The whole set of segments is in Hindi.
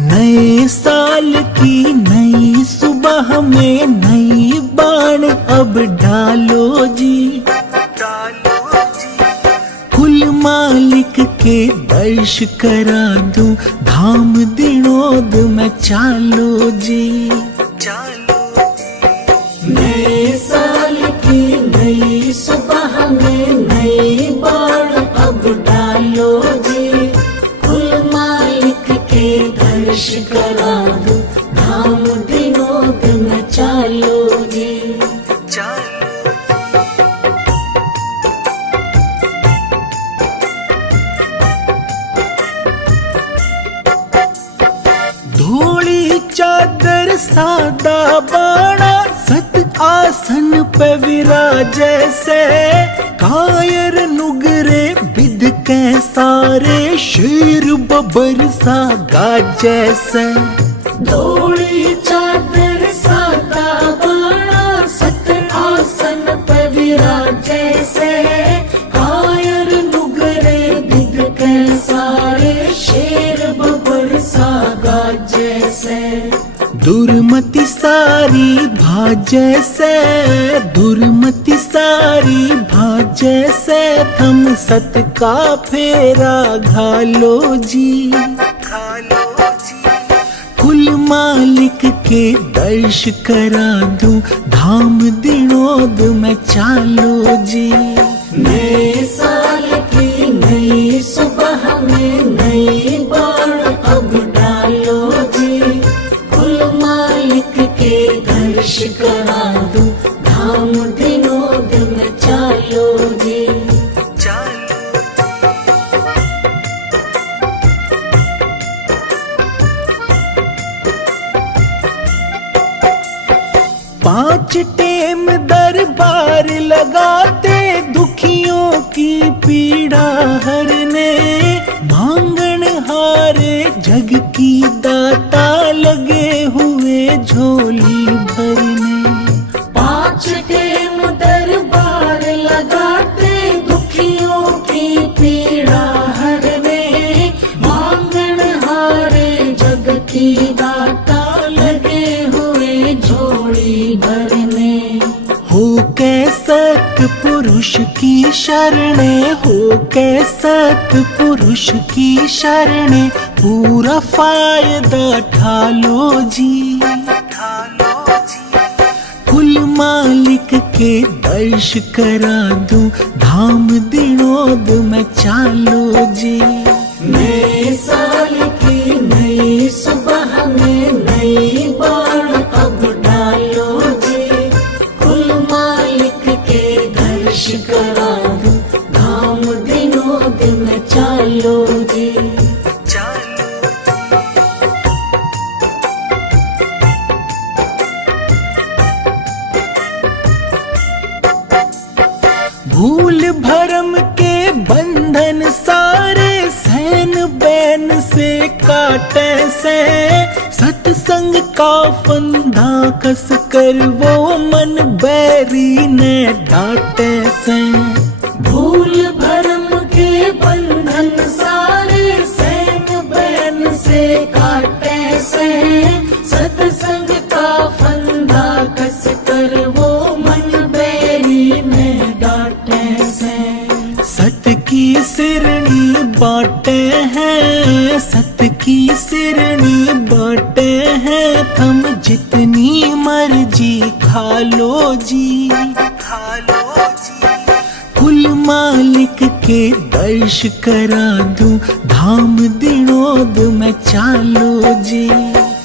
नए साल की नई सुबह में नई बाण अब डालो जी, कुल मालिक के दर्श करा दूं, धाम दिनोद में चालो जी। नए साल की नई सुबह में नई बाण अब डालो जी, कुल मालिक के दर्श करा दूं, धाम दिनोद में चालो जी। धोली चादर सादा बाणा सत आसन पे विराजे से, कायर नुगरे बिद के सारे शेर बबर सा गाजे से। धोली चादर सादा बाणा सत आसन पे विराजे से, कायर नुगरे बिद के सारे शेर बबर सा गाजे से। दुर्मति सारी भाजे से, दुर्मति सारी भाजे से, थम सत का फेरा घालो जी। कुल मालिक के दर्श करा दूं, धाम दिनोद में चालो जी। नए साल की नई सुबह में नई बाण अब डालो जी, कुल मालिक के दर्श करा दूं, धाम दिनोद में चालो जी। पांच टेम दरबार लगाते, दुखियों की पीड़ा हरने, मांगन हारे जग की दाता लगे हुए झोली भरने। पांच टेम दरबार लगाते, दुखियों की पीड़ा हरने, मांगन हारे जग की दाता लगे हुए झोली भरने। हो के सत पुरुष की शरणे, हो के सत पुरुष की शरणे, पूरा फायदा ठालो जी। कुल मालिक के दर्श करा दूं, धाम दिनोद में चालो जी। नए साल की नई सुबह में नई बाण अब डालो जी, कुल मालिक के दर्श करा दूं, धाम दिनोद में चालो जी। भूल भरम के बंधन सारे सहन बैन से काटे से, सत्संग का फंदा कस कर वो मन बैरी ने डांटे से। भूल भरम के बंधन सारे सहन बैन से काटे से, सत्संग का फंदा कस कर वो मन बैरी ने डांटे से। सत की सिरनी बाटे हैं, सत की सिरनी बाटे हैं, थम जितनी मर्जी खा लो जी। कुल मालिक के दर्श करा दूं, धाम दिनोद में चालो जी।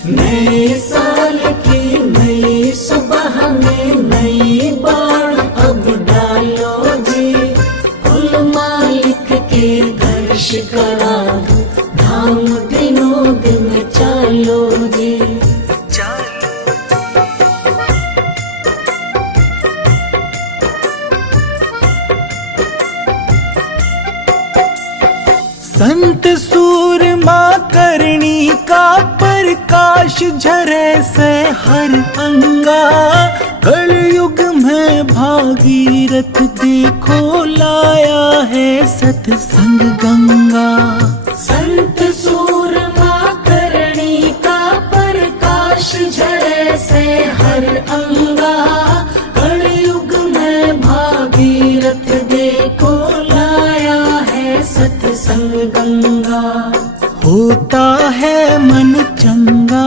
नए साल की नई सुबह में नई बाण अब डालो जी, कुल मालिक के दर्श करा दूं, धाम दिनोद में चालो जी। संत सूरमा करणी का प्रकाश झरे से हर अंगा, कलयुग में भागीरथ भागीरथ देखो लाया है सत्संग गंगा। संत सूरमा करणी का प्रकाश झरे से हर अंगा। कलयुग में भागीरथ देखो लाया है सत्संग गंगा। होता है मन चंगा,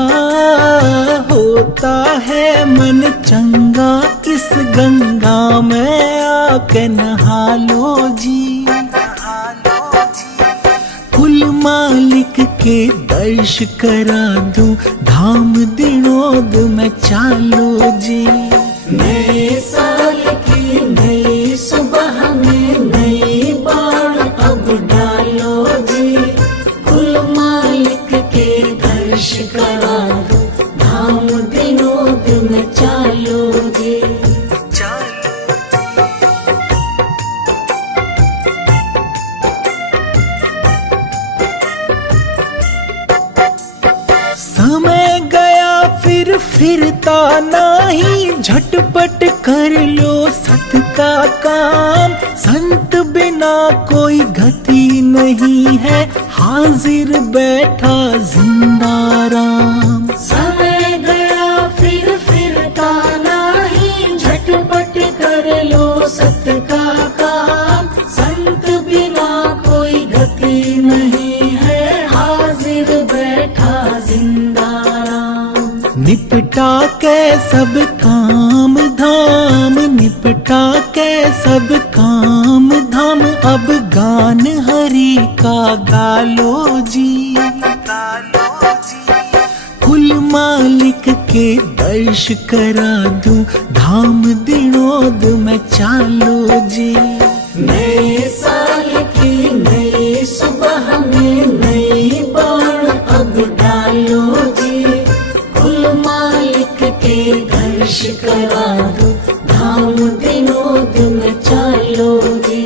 होता है मन चंगा, इस गंगा में आके नहा लो जी। कुल मालिक के दर्श करा दूं, धाम दिनोद में चालो जी। नए साल की नई सुबह में नई बाण अब डालो जी। कुल मालिक के दर्श करा दो, धाम दिनोद में चालो जी। समय गया फिर फिरता नहीं, झटपट कर लो सत का काम। संत बिना कोई गति नहीं है, हाजिर बैठा जिंदा राम। समय गया फिर फिरता नहीं, झटपट कर लो सत का काम। संत बिना कोई गति नहीं है, हाजिर बैठा जिंदा राम। निपटा के सब काम धाम, निपटा के सब काम धाम, अब गान हरि का गालो जी। कुल मालिक के दर्श करा दूं, धाम दिनोद में चालो जी। नए साल की नई सुबह में नई बाण अब डालो जी। कुल मालिक के दर्श करा दो, धाम दिनोद में चालो जी।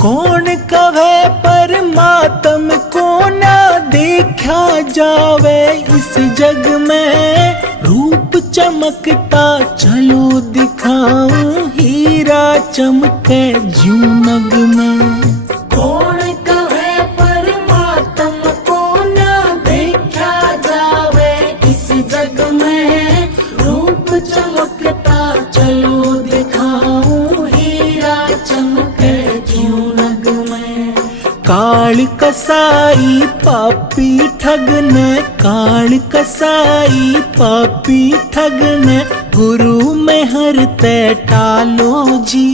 कौन कहे परमात्म को ना देखा जावे इस जग में। रूप चमकता चलो दिखाऊं, हीरा चमके ज्यों नग में। कौन कहे परमात्म को ना देखा जावे इस जग में। रूप चमकता चलो दिखाऊं, हीरा चमके ज्यों नग में। काल कसाई पापी ठगन, काल कसाई पापी ठगन, गुरु में हर ते टालो जी।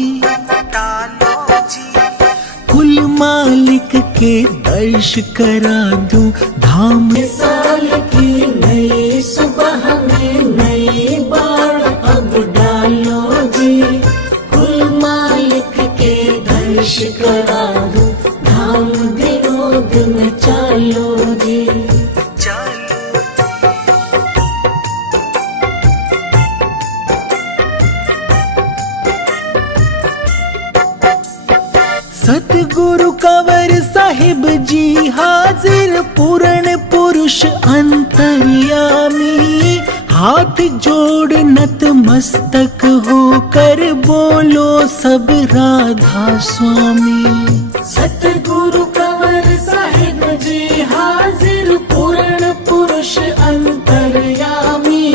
कुल मालिक के दर्श करा दूं, धाम साल की नई सुबह में नई बाण अब डालो जी। कुल मालिक के दर्श करा दो, धाम दिनोद में चालो जी। सतगुरु कंवर साहिब जी हाजिर, पूर्ण पुरुष अंतर्यामी। हाथ जोड़ नत मस्तक होकर बोलो सब राधा स्वामी। सतगुरु कंवर साहिब जी हाजिर, पूर्ण पुरुष अंतर्यामी।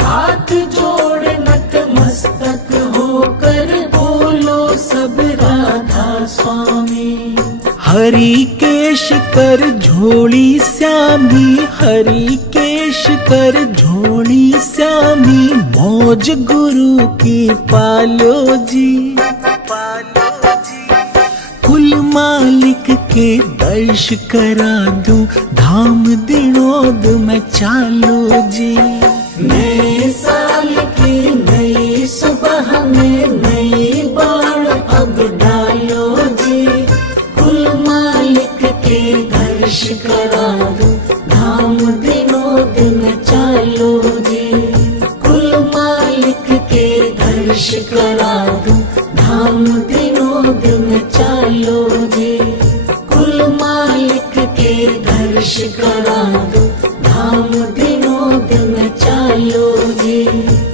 हाथ जोड़ नत मस्तक होकर बोलो सब राधा स्वामी। हरि केश कर झोली श्यामी, हरि केश कर झोली श्यामी। मौज गुरु की पालो जी। कुल मालिक के दर्श करा दूं, धाम दिनोद में चालो जी। नए साल की नई सुबह में नई बाण अब डालो जी। कुल मालिक के दर्श करा दो, धाम दिनोद में चालो जी। कुल मालिक के दर्श करा दो, धाम दिनोद में चालो जी। कुल मालिक धाम विनोद में चालो जी।